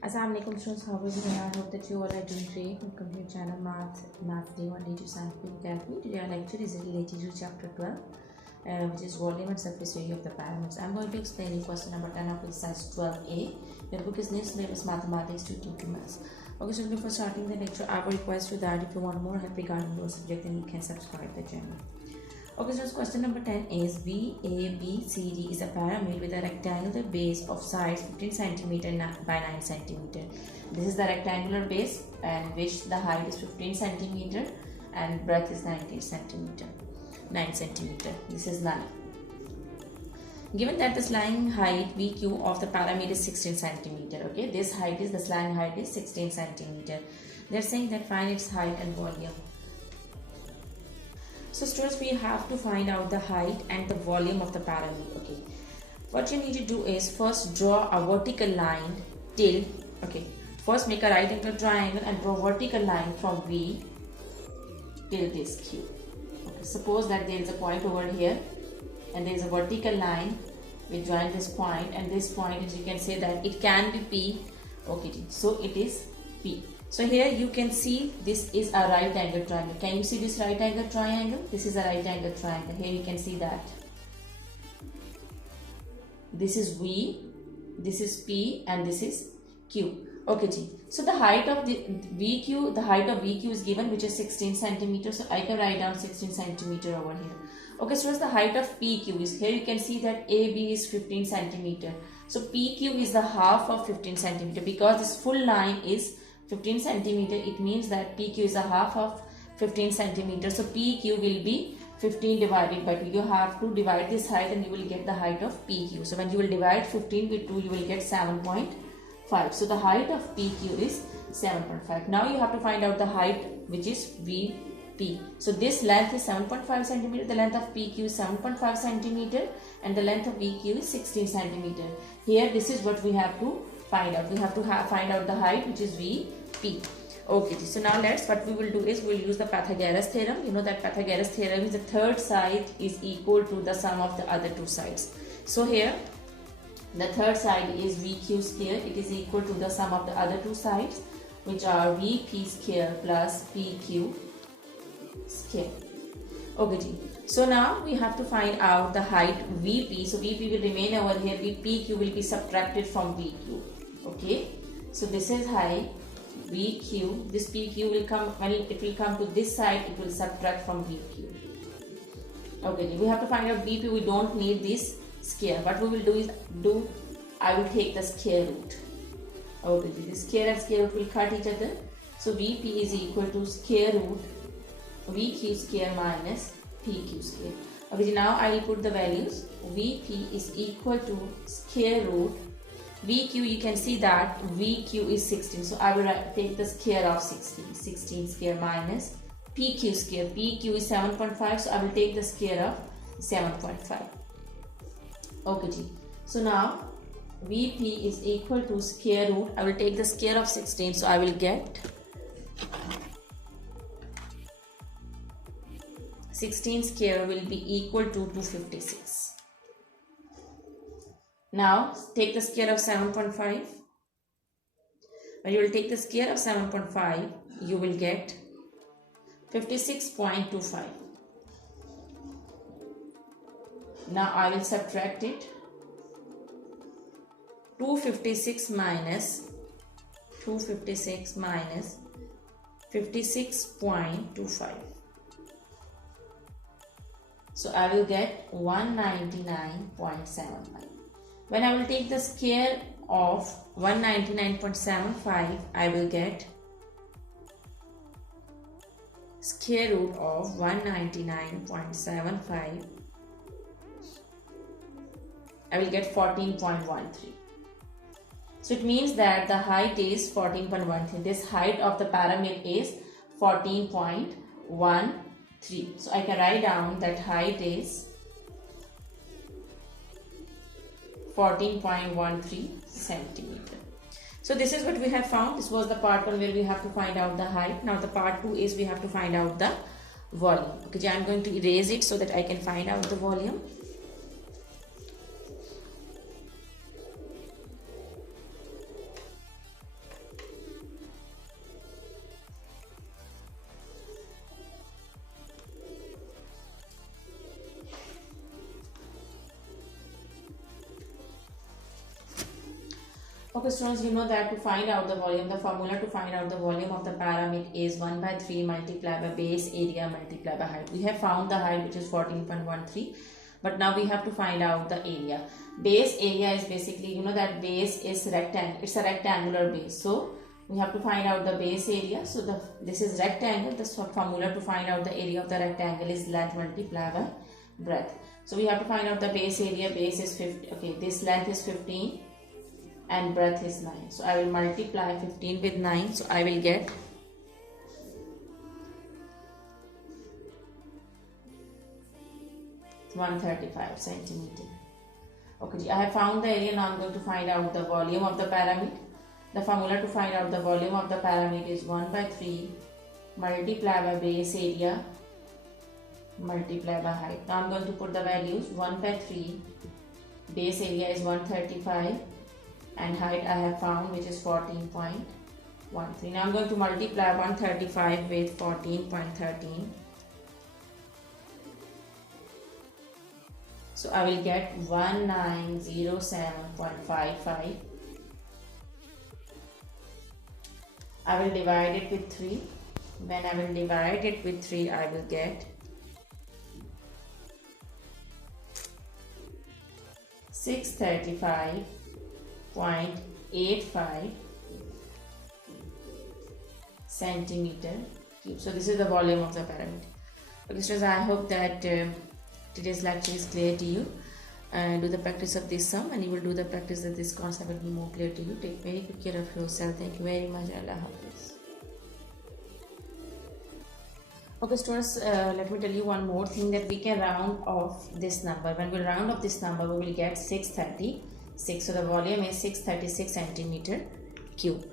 Assalamualaikum students, how are you? I hope that you all are doing great. Welcome to your channel Math Day 1 Day to Scientific Academy. Today our lecture is related to chapter 12, which is volume and surface area of the pyramids. I'm going to explain you question number 10 of exercise 12a. Your book is Next Syllabus Mathematics to Teach Maths. Okay, so before starting the lecture, I will request you that if you want more help regarding your subject, then you can subscribe the channel. Okay, so question number 10 is VABCD is a pyramid with a rectangular base of sides 15 cm by 9 cm. This is the rectangular base and which the height is 15 cm and breadth is 9 cm. This is line. Given that the slang height VQ of the pyramid is 16 cm. Okay, this height is the slang height is 16 cm. They're saying that find its height and volume. So students, we have to find out the height and the volume of the pyramid. Okay, what you need to do is first draw a vertical line till, okay, first make a right angle triangle and draw a vertical line from V till this Q. Okay, suppose that there is a point over here and there is a vertical line which joins this point, and this point is, you can say that it can be P. Okay, so it is P. So here you can see this is a right angle triangle. Can you see this right angle triangle? This is a right angle triangle. Here you can see that. This is V, this is P, and this is Q. Okay, G. So the height of the VQ, the height of VQ is given, which is 16 cm. So I can write down 16 cm over here. Okay, so what's the height of PQ is? Here you can see that AB is 15 cm. So PQ is the half of 15 cm because this full line is 15 cm. It means that PQ is a half of 15 cm. So PQ will be 15 divided by 2. You have to divide this height and you will get the height of PQ. So when you will divide 15 with 2, you will get 7.5. So the height of PQ is 7.5. Now you have to find out the height, which is VP. So this length is 7.5 cm. The length of PQ is 7.5 cm and the length of VQ is 16 cm. Here this is what we have to find out. We have to find out the height, which is VP. Okay, so now what we will do is we will use the Pythagoras theorem. You know that Pythagoras theorem is the third side is equal to the sum of the other two sides. So here the third side is VQ square. It is equal to the sum of the other two sides, which are VP square plus PQ square. Okay, so now we have to find out the height VP. So VP will remain over here. PQ will be subtracted from VQ. Okay, so this is height VQ. This PQ will come, when it will come to this side, it will subtract from VQ. Okay, we have to find out VP. We don't need this square. What we will do is I will take the square root. Okay, the square and square root will cut each other. So VP is equal to square root VQ square minus PQ square. Okay, now I will put the values. VP is equal to square root VQ. You can see that VQ is 16. So I will take the square of 16. 16 square minus PQ square. PQ is 7.5. So I will take the square of 7.5. Okay, so now VP is equal to square root. I will take the square of 16. So I will get 16 square will be equal to 256. Now take the square of 7.5. When you will take the square of 7.5, you will get 56.25. Now I will subtract it. 256 minus 56.25. So I will get 199.75. When I will take the square of 199.75, I will get square root of 199.75. I will get 14.13. So it means that the height is 14.13. This height of the pyramid is 14.13. So I can write down that height is 14.13 centimeter. So this is what we have found. This was the part 1 where we have to find out the height. Now the part 2 is we have to find out the volume. Okay, I am going to erase it so that I can find out the volume. Okay, students, you know that to find out the volume, the formula to find out the volume of the pyramid is 1 by 3 multiplied by base area multiplied by height. We have found the height, which is 14.13, but now we have to find out the area. Base area is basically, you know that base is rectangle. It's a rectangular base. So we have to find out the base area. So this is rectangle. The formula to find out the area of the rectangle is length multiplied by breadth. So we have to find out the base area. Base is 50. Okay, this length is 15 and breadth is 9. So I will multiply 15 with 9. So I will get 135 centimeter. Okay, I have found the area. Now I am going to find out the volume of the pyramid. The formula to find out the volume of the pyramid is 1 by 3 multiplied by base area multiplied by height. Now I am going to put the values. 1 by 3, base area is 135 and height I have found, which is 14.13. Now I am going to multiply 135 with 14.13. So I will get 1907.55. I will divide it with 3. When I will divide it with 3, I will get 635.85 centimeter cube. So this is the volume of the pyramid. Okay, students, I hope that today's lecture is clear to you. Do the practice of this sum and you will do the practice of this concept will be more clear to you. Take very good care of yourself. Thank you very much. Allah Hafiz. Okay, students, let me tell you one more thing, that we can round off this number. When we round off this number, we will get 636. So the volume is 636 centimeter cube.